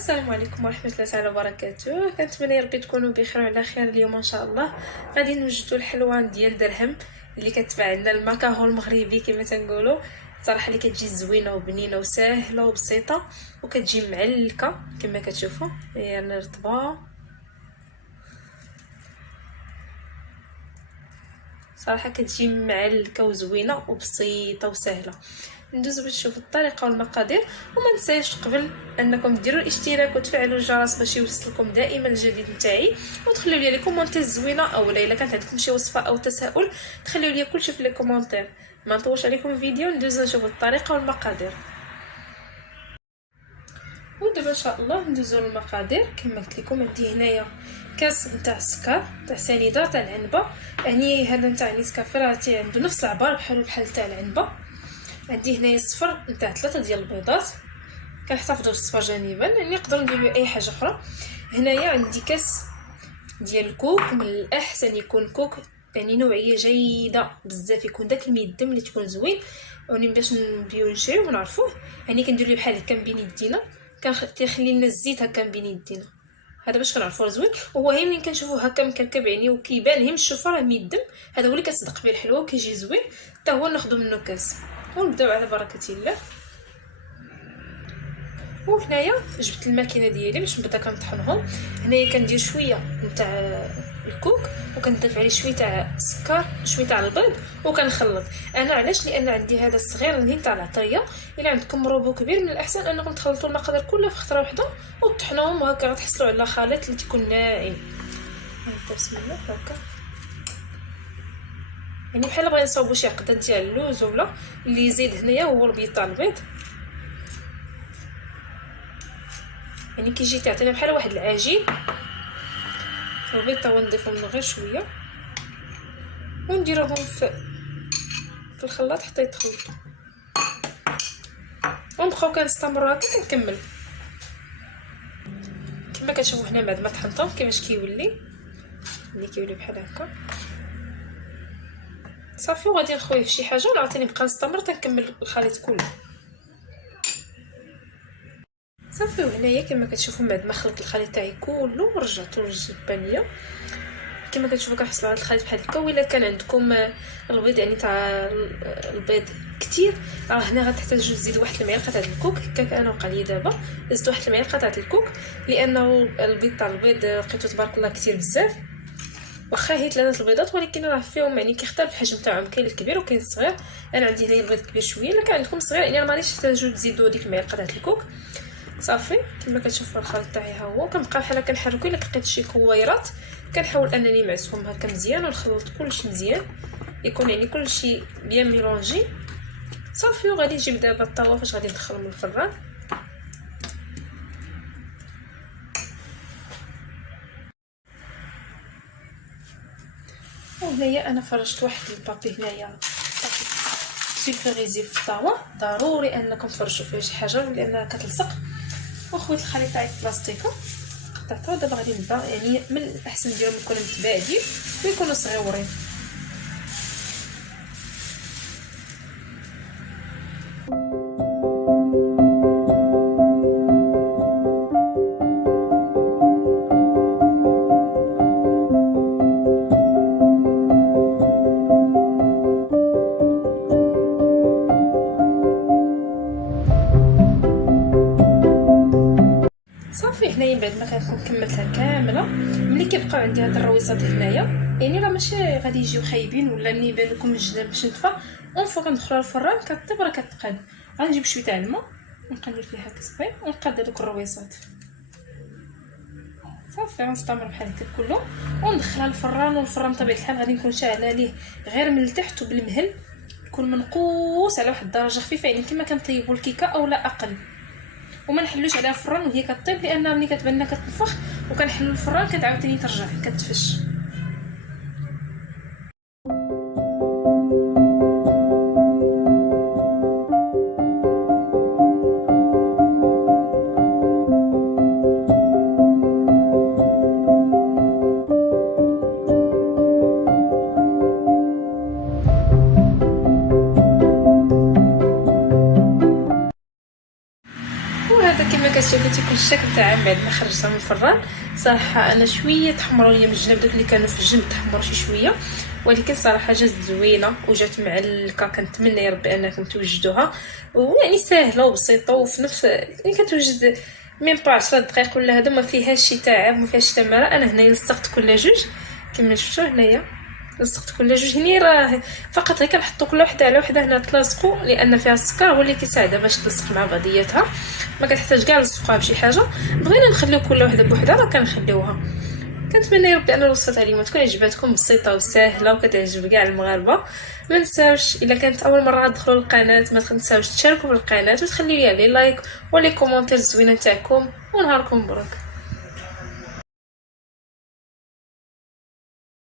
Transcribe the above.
السلام عليكم ورحمه الله تعالى وبركاته. كنتمنى يا ربي تكونوا بخير وعلى خير. اليوم ان شاء الله غادي نوجدوا الحلوان ديال درهم اللي كتباع عندنا، الماكاهو المغربي كما تنقولوا. صراحه اللي كتجي زوينه وبنينه وسهله وبسيطه وكتجي معلكه كما كتشوفوا، يعني رطبه. صراحه كتجي معلكه وزوينه وبسيطه وسهله. ندوزو باش نشوفوا الطريقه والمقادير، وما نساش قبل انكم ديروا الاشتراك وتفعلوا الجرس باش يوصلكم دائما الجديد نتاعي، وتخليو لي كومونتير زوينه او الا كانت عندكم شي وصفه او تساؤل تخليو لي كلشي في لي كومونتير. ما نطولش عليكم الفيديو، ندوزو نشوفوا الطريقه والمقادير. ودابا ان شاء الله ندوزو للمقادير. كما قلت لكم عندي هنايا كاس نتاع السكر تاع سنيده تاع العنبه، يعني هذا نتاع نيسكافيه راه عنده نفس العبار بحال تاع العنبه. عندي هنايا صفر نتاع 3 ديال البيضات، كنحتفظوا بالصفر جانبا، يعني نقدروا نديروا اي حاجه اخرى. هنايا عندي كاس ديال الكوك، من الاحسن يكون كوك يعني نوعيه جيده بزاف، يكون داك الميدم اللي تكون زوين، وني باش نبيو نشريوه ونعرفوه. يعني كندير ليه بحال هكا بين يدينا، كيخلي لنا الزيت هكا بين يدينا، هذا باش كنعرفوه زوين. وهو هي ملي كنشوفوه هكا مكركب يعني وكيبان هي الشوفه راه ميدم، هذا هو اللي كتصدق به الحلوه وكيجي زوين. حتى هو ناخذ منه كاس ونبداو على بركه الله. وهنايا جبت الماكينه ديالي باش نبدا كنطحنهم. هنايا كندير شويه نتاع الكوك وكنضيف عليه شويه تاع السكر شويه تاع البيض وكنخلط. انا علاش؟ لان عندي هذا الصغير اللي تاع العطريه. الا عندكم روبو كبير من الاحسن انكم تخلطوا المقادير كلها في خطره واحده وتطحنوهم، وهكا غتحصلوا على خليط اللي تكون ناعم. بسم الله هكا، يعني بحال بغينا نصاوبوا شي عقده ديال اللوز، ولا اللي يزيد هنايا هو البيض تاع البيض، يعني كيجي تعطينا بحال واحد العجين. البيض تا نضيفو منه غير شويه ونديروهم في الخلاط حتى يتخلطوا، ونبقاو كنستمروا هكا كنكمل. كما كتشوفوا هنا بعد ما طحنتهم كيفاش كيولي بحال هكا صافي. وغادي نخويه في شي حاجه ولا عاوتاني نبقى نستمر تنكمل الخليط كله صافي. وهنايا كما كتشوفوا بعد ما خلطت الخليط تاعي كله ورجعته للجبانيه، كما كتشوفوا كنحصلوا على الخليط بحال هكا. وإلا كان عندكم البيض يعني تاع البيض كتير، راه هنا غتحتاجوا تزيدوا واحد المعلقه تاع الكوك. هكاك انا وقع لي دابا زدت واحد المعلقه تاع الكوك، لانه البيض تاع البيض لقيتو تبارك الله كتير بزاف. واخا هي 3 البيضات ولكن راه فيهم يعني كيختلف الحجم تاعهم، كاين الكبير وكاين الصغير. انا عندي هنا البيض كبير شويه، الا كان عندكم صغير يعني ما غاديش تحتاجوا تزيدوا ديك المعلقه تاع الكوك صافي. كما كتشوفوا الخليط تاعي ها هو، كنبقى بحال كنحركو. الا لقيت شي كويرات كنحاول انني نعسهم هكا مزيان ونخلط كلشي مزيان، يكون يعني كلشي بيان ميلونجي صافي. وغادي نجيب دابا الطاوه فاش غادي ندخلهم للفران. وهنايا انا فرشت واحد البابي هنايا سيلفوريزي في الطاوه، ضروري انكم تفرشوا فيه شي حاجه لانها كتلصق. وخويت الخليط تاعي في بلاستيكه قطعته. دابا غادي نبدا يعني من الاحسن ديالهم يكونوا متباعدين ويكونوا صغيورين. صافي هنايا بعد ما كنكون كملتها كامله، ملي كيبقاو عندي هاد الرويصات هنايا يعني راه ماشي غادي يجيو خايبين ولا ملي يبان لكم الجدار باش نطفى، اون فوا كندخلوا للفران كطيب راه كتقاد. غنجيب شويه تاع الماء ونقلب فيها كصبيب ونقاد هذوك الرويصات صافي. غنستمر بحال هكا كله وندخلها للفران. والفران بطبيعه الحال غادي نكون شاعله ليه غير من التحت وبالمهل، يكون منقوص على واحد الدرجه خفيفه، يعني كما كنطيبوا الكيكه او لا اقل. وما نحلوش عليها الفران وهي كطيب، لان ملي كتبان لنا كتنفخ وكنحلو الفران كتعاود ثاني ترجع كتفش. وهذا كما كتشوفوا تيكون الشكل تاعها من بعد ما خرجتها من الفران. صراحه انا شويه تحمروا ليا من الجناب، دوك اللي كانوا في الجنب تحمروا شي شويه، ولكن صراحه جات زوينه وجات مع الكعكه. كنتمنى يا ربي انكم توجدوها، ويعني سهله وبسيطه وفي نفس يعني كتوجد ميم با 10 دقائق ولا هذا، ما فيهاش شي تعب ما فيهاش شي تماره. انا هنايا لصقت كل جوج كما شفتوا هنايا، لصقت كل جوج هني راه فقط غير كنحطوا كل وحده على وحده هنا تلاصقوا، لان فيها السكر هو اللي كيساعدها باش تلصق مع بعضياتها، ما كتحتاج كاع نلصقوها بشي حاجه. بغينا نخليو كل وحده بوحدها راه كنخليوها. كنتمنى يا ربي ان الوصفه اليوم تكون عجباتكم، بسيطه وسهله وكتعجب كاع المغاربه. ما نساوش الا كانت اول مره تدخلوا القناه ما تنساوش تشاركوا في القناه وتخليوا لي لايك ولي كومونتير زوينه تاعكم، ونهاركم مبروك.